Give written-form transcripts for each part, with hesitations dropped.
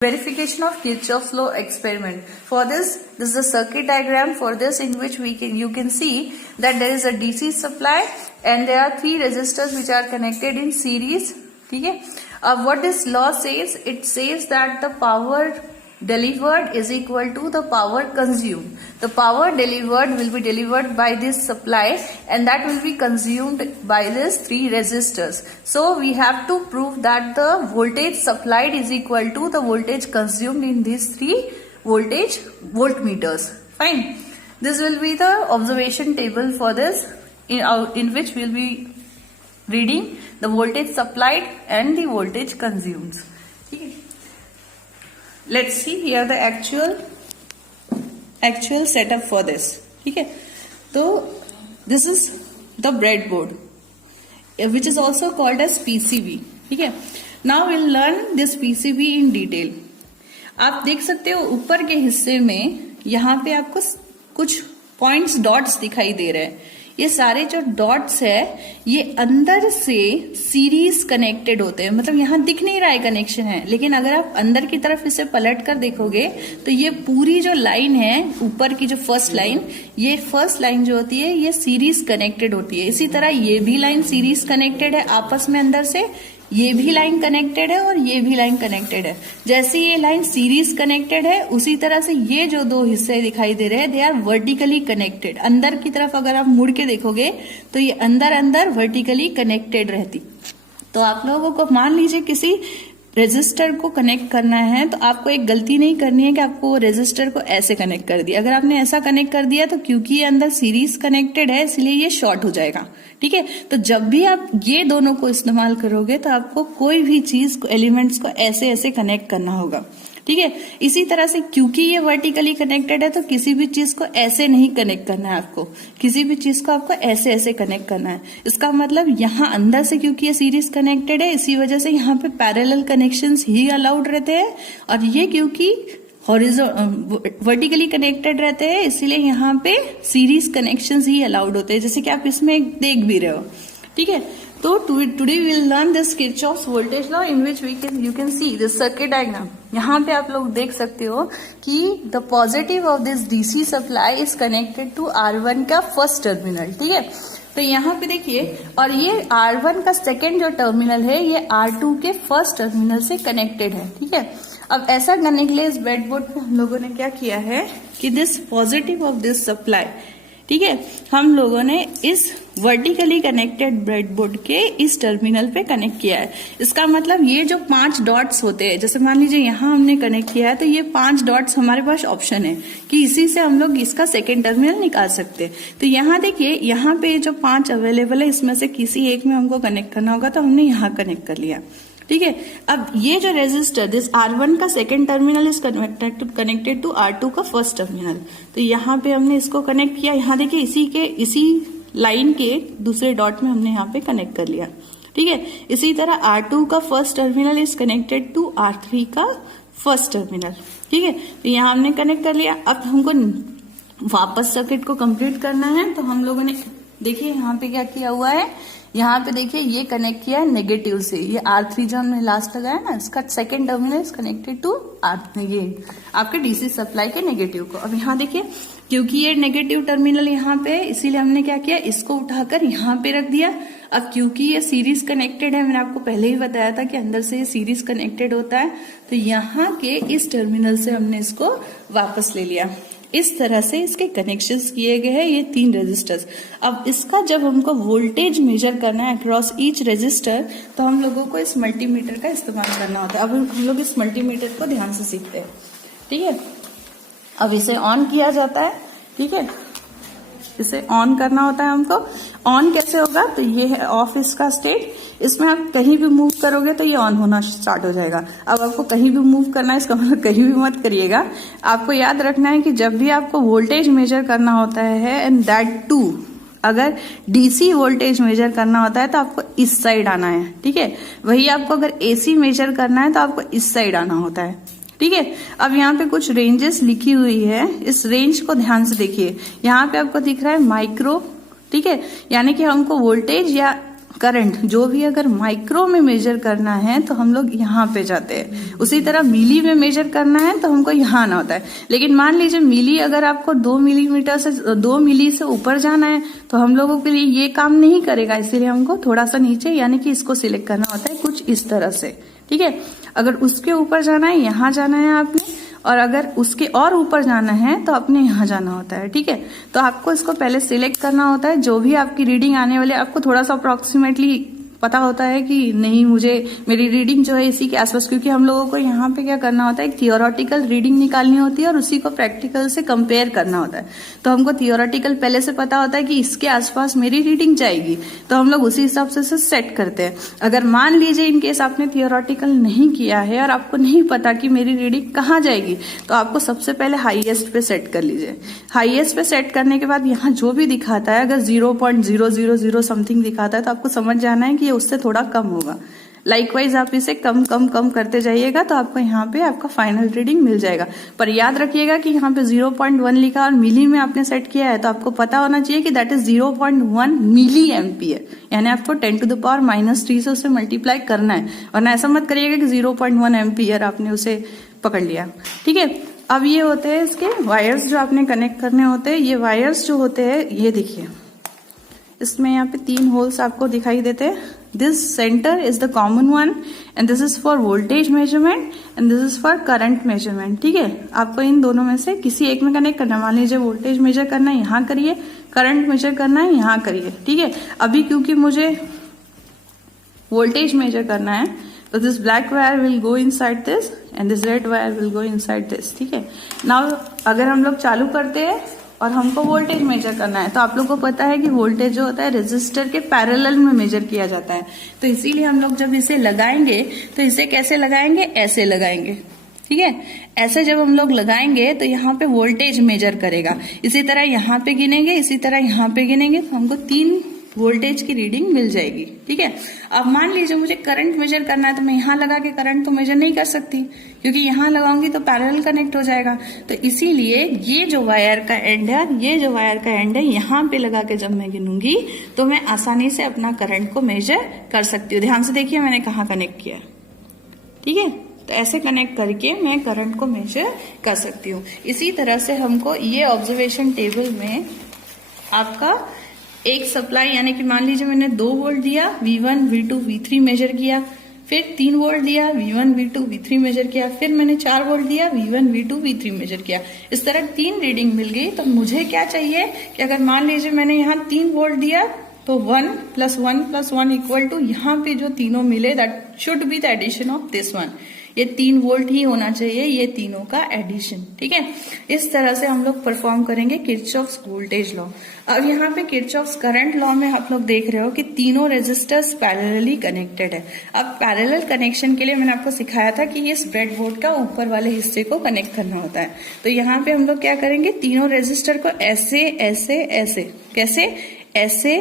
Verification of Kirchhoff's law experiment. For this is the circuit diagram for this, in which you can see that there is a DC supply and there are three resistors which are connected in series. Okay. What this law says, it says that the power delivered is equal to the power consumed. The power delivered will be delivered by this supply and that will be consumed by these three resistors. So we have to prove that the voltage supplied is equal to the voltage consumed in these three voltmeters. Fine. This will be the observation table for this, in which we will be reading the voltage supplied and the voltage consumed. Okay. Let's see here the actual setup for this. Okay. So this is the breadboard, which is also called as PCB. Okay. Now we'll learn this PCB in detail. आप देख सकते हो ऊपर के हिस्से में यहाँ पे आपको कुछ पॉइंट्स डॉट्स दिखाई दे रहे हैं. ये सारे जो डॉट्स है ये अंदर से सीरीज कनेक्टेड होते हैं. मतलब यहाँ दिख नहीं रहा है कनेक्शन है, लेकिन अगर आप अंदर की तरफ इसे पलट कर देखोगे तो ये पूरी जो लाइन है ऊपर की, जो फर्स्ट लाइन, ये फर्स्ट लाइन जो होती है ये सीरीज कनेक्टेड होती है. इसी तरह ये भी लाइन सीरीज कनेक्टेड है आपस में, अंदर से ये भी लाइन कनेक्टेड है और ये भी लाइन कनेक्टेड है. जैसे ये लाइन सीरीज कनेक्टेड है उसी तरह से ये जो दो हिस्से दिखाई दे रहे हैं दे आर वर्टिकली कनेक्टेड. अंदर की तरफ अगर आप मुड़ के देखोगे तो ये अंदर वर्टिकली कनेक्टेड रहती. तो आप लोगों को मान लीजिए किसी रेजिस्टर को कनेक्ट करना है तो आपको एक गलती नहीं करनी है कि आपको वो रेजिस्टर को ऐसे कनेक्ट कर दिया. अगर आपने ऐसा कनेक्ट कर दिया तो क्योंकि ये अंदर सीरीज कनेक्टेड है इसलिए ये शॉर्ट हो जाएगा. ठीक है. तो जब भी आप ये दोनों को इस्तेमाल करोगे तो आपको कोई भी चीज को, एलिमेंट्स को ऐसे ऐसे कनेक्ट करना होगा. ठीक है. इसी तरह से क्योंकि ये वर्टिकली कनेक्टेड है तो किसी भी चीज को ऐसे नहीं कनेक्ट करना है आपको, किसी भी चीज को आपको ऐसे ऐसे कनेक्ट करना है. इसका मतलब यहाँ अंदर से क्योंकि ये सीरीज कनेक्टेड है इसी वजह से यहाँ पे पैरेलल कनेक्शंस ही अलाउड रहते हैं, और ये क्योंकि वर्टिकली कनेक्टेड रहते हैं इसीलिए यहाँ पे सीरीज कनेक्शंस ही अलाउड होते हैं, जैसे कि आप इसमें देख भी रहे हो. ठीक है. तो today we will learn this Kirchhoff's voltage law, in which you can see this circuit diagram. यहाँ पे आप लोग देख सकते हो कि the positive of this DC supply is connected to R1 का फर्स्ट टर्मिनल. ठीक है. तो यहाँ पे देखिए, और ये R1 का सेकेंड जो टर्मिनल है ये R2 के फर्स्ट टर्मिनल से कनेक्टेड है. ठीक है. अब ऐसा करने के लिए इस ब्रेडबोर्ड पे हम लोगों ने क्या किया है कि this positive of this supply, ठीक है, हम लोगों ने इस वर्टिकली कनेक्टेड ब्रेडबोर्ड के इस टर्मिनल पे कनेक्ट किया है. इसका मतलब ये जो 5 डॉट्स होते हैं, जैसे मान लीजिए यहाँ हमने कनेक्ट किया है तो ये 5 डॉट्स हमारे पास ऑप्शन है कि इसी से हम लोग इसका सेकेंड टर्मिनल निकाल सकते हैं. तो यहाँ देखिए, यहाँ पे जो 5 अवेलेबल है इसमें से किसी एक में हमको कनेक्ट करना होगा तो हमने यहाँ कनेक्ट कर लिया. ठीक है. अब ये जो रेजिस्टर दिस R1 का second terminal is connected to R2 का फर्स्ट टर्मिनल. तो यहाँ पे हमने इसको कनेक्ट किया. यहाँ देखिए इसी लाइन के दूसरे डॉट में हमने यहाँ पे कनेक्ट कर लिया. ठीक है. इसी तरह R2 का first terminal is connected to R3 का फर्स्ट टर्मिनल. ठीक है. तो यहाँ हमने कनेक्ट कर लिया. अब हमको वापस सर्किट को कंप्लीट करना है तो हम लोगों ने देखिए यहाँ पे क्या किया हुआ है. यहाँ पे देखिए ये कनेक्ट किया है नेगेटिव से. ये R3 जो हमने लास्ट लगाया ना, इसका second terminal is connected to ये आपके डीसी सप्लाई के नेगेटिव को. अब यहाँ देखिए क्योंकि ये नेगेटिव टर्मिनल यहाँ पे है इसीलिए हमने क्या किया, इसको उठाकर यहाँ पे रख दिया. अब क्योंकि ये सीरीज कनेक्टेड है, मैंने आपको पहले ही बताया था कि अंदर से ये सीरीज कनेक्टेड होता है, तो यहाँ के इस टर्मिनल से हमने इसको वापस ले लिया. इस तरह से इसके कनेक्शंस किए गए हैं ये 3 रेजिस्टर्स. अब इसका जब हमको वोल्टेज मेजर करना है अक्रॉस ईच रेजिस्टर तो हम लोगों को इस मल्टीमीटर का इस्तेमाल करना होता है. अब हम लोग इस मल्टीमीटर को ध्यान से सीखते हैं. ठीक है. अब इसे ऑन किया जाता है. ठीक है. इसे ऑन करना होता है हमको. ऑन कैसे होगा, तो ये है ऑफ इसका स्टेट. इसमें आप कहीं भी मूव करोगे तो ये ऑन होना स्टार्ट हो जाएगा. अब आपको कहीं भी मूव करना है, इसका मतलब कहीं भी मत करिएगा. आपको याद रखना है कि जब भी आपको वोल्टेज मेजर करना होता है एंड दैट टू अगर डीसी वोल्टेज मेजर करना होता है तो आपको इस साइड आना है. ठीक है. वही आपको अगर एसी मेजर करना है तो आपको इस साइड आना होता है. ठीक है. अब यहाँ पे कुछ रेंजेस लिखी हुई है. इस रेंज को ध्यान से देखिए. यहाँ पे आपको दिख रहा है माइक्रो. ठीक है. यानी कि हमको वोल्टेज या करंट जो भी अगर माइक्रो में मेजर करना है तो हम लोग यहाँ पे जाते हैं, उसी तरह मिली में मेजर करना है तो हमको यहाँ आना होता है। लेकिन मान लीजिए मिली अगर आपको 2 मिलीमीटर से 2 मिली से ऊपर जाना है तो हम लोगों के लिए ये काम नहीं करेगा, इसीलिए हमको थोड़ा सा नीचे यानी कि इसको सिलेक्ट करना होता है कुछ इस तरह से, ठीक है। अगर उसके ऊपर जाना है यहाँ जाना है आपने, और अगर उसके और ऊपर जाना है तो अपने यहाँ जाना होता है, ठीक है। तो आपको इसको पहले सिलेक्ट करना होता है, जो भी आपकी रीडिंग आने वाली आपको थोड़ा सा अप्रोक्सीमेटली पता होता है कि नहीं मुझे मेरी रीडिंग जो है इसी के आसपास, क्योंकि हम लोगों को यहाँ पे क्या करना होता है, एक थियोरेटिकल रीडिंग निकालनी होती है और उसी को प्रैक्टिकल से कंपेयर करना होता है। तो हमको थियोरेटिकल पहले से पता होता है कि इसके आसपास मेरी रीडिंग जाएगी, तो हम लोग उसी हिसाब से सेट करते हैं। अगर मान लीजिए इनकेस आपने थियोरेटिकल नहीं किया है और आपको नहीं पता कि मेरी रीडिंग कहाँ जाएगी, तो आपको सबसे पहले हाईएस्ट पे सेट कर लीजिए। हाईएस्ट पे सेट करने के बाद यहाँ जो भी दिखाता है, अगर 0.000 समथिंग दिखाता है तो आपको समझ जाना है कि ये उससे थोड़ा कम होगा। लाइकवाइज आप इसे कम कम कम करते जाइएगा तो आपको यहाँ पे आपका फाइनल रीडिंग मिल जाएगा। पर याद रखिएगा कि यहाँ पे 0.1 लिखा और मिली में आपने सेट किया है तो आपको पता होना चाहिए कि दैट इज 0.1 मिली एम्पियर, यानी आपको 10⁻³ से उसे मल्टीप्लाई करना है, वरना ऐसा मत करिएगा कि 0.1 एम्पियर आपने उसे पकड़ लिया, ठीक है। अब ये होते हैं इसके वायर्स जो आपने कनेक्ट करने होते हैं। ये वायर्स जो होते हैं ये देखिए, इसमें यहाँ पे 3 होल्स आपको दिखाई देते हैं। This centre is the common one and this is for voltage measurement and this is for current measurement, ठीक है। आपको इन दोनों में से किसी एक में कनेक्ट करना है। मान लीजिए वोल्टेज मेजर करना है यहाँ करिए, करंट मेजर करना है यहाँ करिए, ठीक है। अभी क्योंकि मुझे वोल्टेज मेजर करना है तो this black wire will go inside this and this red wire will go inside this, ठीक है। नाउ अगर हम लोग चालू करते हैं और हमको वोल्टेज मेजर करना है तो आप लोग को पता है कि वोल्टेज जो होता है रेजिस्टर के पैरेलल में मेजर किया जाता है, तो इसीलिए हम लोग जब इसे लगाएंगे तो इसे कैसे लगाएंगे, ऐसे लगाएंगे, ठीक है। ऐसे जब हम लोग लगाएंगे तो यहाँ पे वोल्टेज मेजर करेगा, इसी तरह यहाँ पे गिनेंगे, इसी तरह यहाँ पे गिनेंगे तो हमको 3 वोल्टेज की रीडिंग मिल जाएगी, ठीक है। अब मान लीजिए मुझे करंट मेजर करना है तो मैं यहाँ लगा के करंट तो मेजर नहीं कर सकती, क्योंकि यहाँ लगाऊंगी तो पैरेलल कनेक्ट हो जाएगा। तो इसीलिए ये जो वायर का एंड है, ये जो वायर का एंड है, यहाँ पे लगा के जब मैं गिनूंगी तो मैं आसानी से अपना करंट को मेजर कर सकती हूँ। ध्यान से देखिए मैंने कहाँ कनेक्ट किया, ठीक है। तो ऐसे कनेक्ट करके मैं करंट को मेजर कर सकती हूँ। इसी तरह से हमको ये ऑब्जर्वेशन टेबल में आपका एक सप्लाई, यानी कि मान लीजिए मैंने 2 वोल्ट दिया, V1, V2, V3 मेजर किया, फिर 3 वोल्ट दिया, V1, V2, V3 मेजर किया, फिर मैंने 4 वोल्ट दिया, V1, V2, V3 मेजर किया। इस तरह 3 रीडिंग मिल गई। तो मुझे क्या चाहिए कि अगर मान लीजिए मैंने यहाँ 3 वोल्ट दिया तो 1 + 1 + 1 इक्वल टू यहाँ पे जो तीनों मिले that should be the addition of this one. ये 3 वोल्ट ही होना चाहिए, ये तीनों का एडिशन, ठीक है। इस तरह से हम लोग परफॉर्म करेंगे किरचॉफ्स वोल्टेज लॉ। अब यहाँ पे किरचॉफ्स करंट लॉ में आप लोग देख रहे हो कि तीनों रेजिस्टर्स पैरेलली कनेक्टेड है। अब पैरेलल कनेक्शन के लिए मैंने आपको सिखाया था कि इस ब्रेडबोर्ड का ऊपर वाले हिस्से को कनेक्ट करना होता है। तो यहाँ पे हम लोग क्या करेंगे, तीनों रेजिस्टर को ऐसे ऐसे ऐसे, कैसे, ऐसे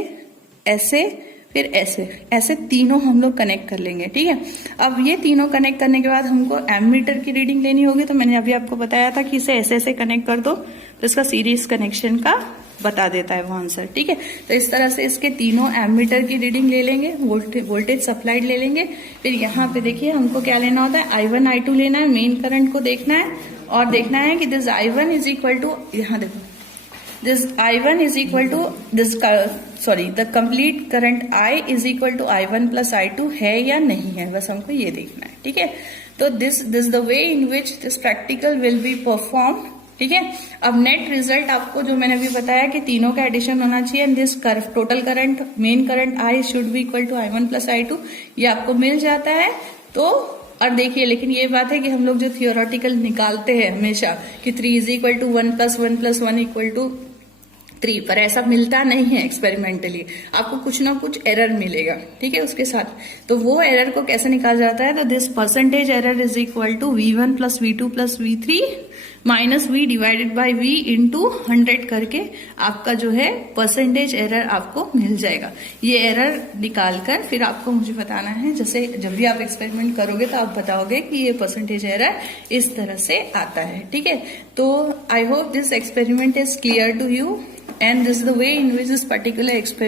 ऐसे फिर ऐसे ऐसे तीनों हम लोग कनेक्ट कर लेंगे, ठीक है। अब ये तीनों कनेक्ट करने के बाद हमको एमीटर की रीडिंग लेनी होगी। तो मैंने अभी आपको बताया था कि इसे ऐसे ऐसे कनेक्ट कर दो तो इसका सीरीज कनेक्शन का बता देता है वो आंसर, ठीक है। तो इस तरह से इसके तीनों एमीटर की रीडिंग ले लेंगे, वोल्टेज सप्लाइड ले लेंगे। फिर यहाँ पे देखिए हमको क्या लेना होता है, I1 I2 लेना है, मेन करंट को देखना है और देखना है कि this I1 is equal to, यहाँ देखो this I1 is equal to this the complete current I is equal to I1 plus I2 है या नहीं है, बस हमको ये देखना है, ठीक है। तो this the way in which this practical will be performed, ठीक है। अब नेट रिजल्ट आपको जो मैंने अभी बताया कि तीनों का एडिशन होना चाहिए and this total current main current I should be equal to I1 plus I2, ये आपको मिल जाता है। तो और देखिए, लेकिन ये बात है कि हम लोग जो थियोरेटिकल निकालते हैं हमेशा कि 3 is equal to 1 plus 1 plus 1 equal to 3, पर ऐसा मिलता नहीं है एक्सपेरिमेंटली, आपको कुछ ना कुछ एरर मिलेगा, ठीक है उसके साथ। तो वो एरर को कैसे निकाला जाता है, तो this percentage error is equal to V1 + V2 + V3 - V divided by V into 100 करके आपका जो है परसेंटेज एरर आपको मिल जाएगा। ये एरर निकाल कर फिर आपको मुझे बताना है, जैसे जब भी आप एक्सपेरिमेंट करोगे तो आप बताओगे कि ये परसेंटेज एरर इस तरह से आता है, ठीक है। तो I hope this experiment is clear to you and this is the way in which this particular experiment